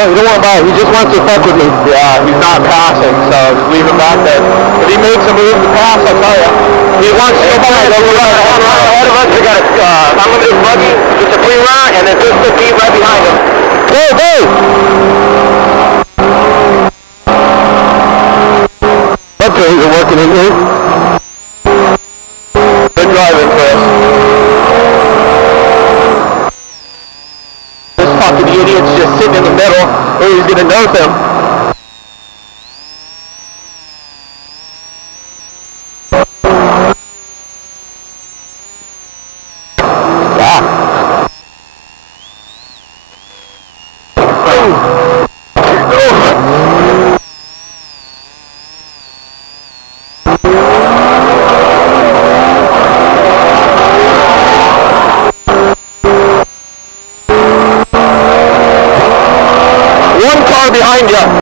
No, you don't want to buy it. He just wants to fuck with me. Yeah, he's not passing, so just leave him back there. If he makes a move to pass, I'll tell you. He wants to go by. Ahead of us, we got a unlimited buggy, just a free run, and there's just 15 right behind him. Go, go! Okay, you're working in here. Good driving, Chris. This fucking idiot's just sitting in the middle, or he's gonna note them. One car behind you.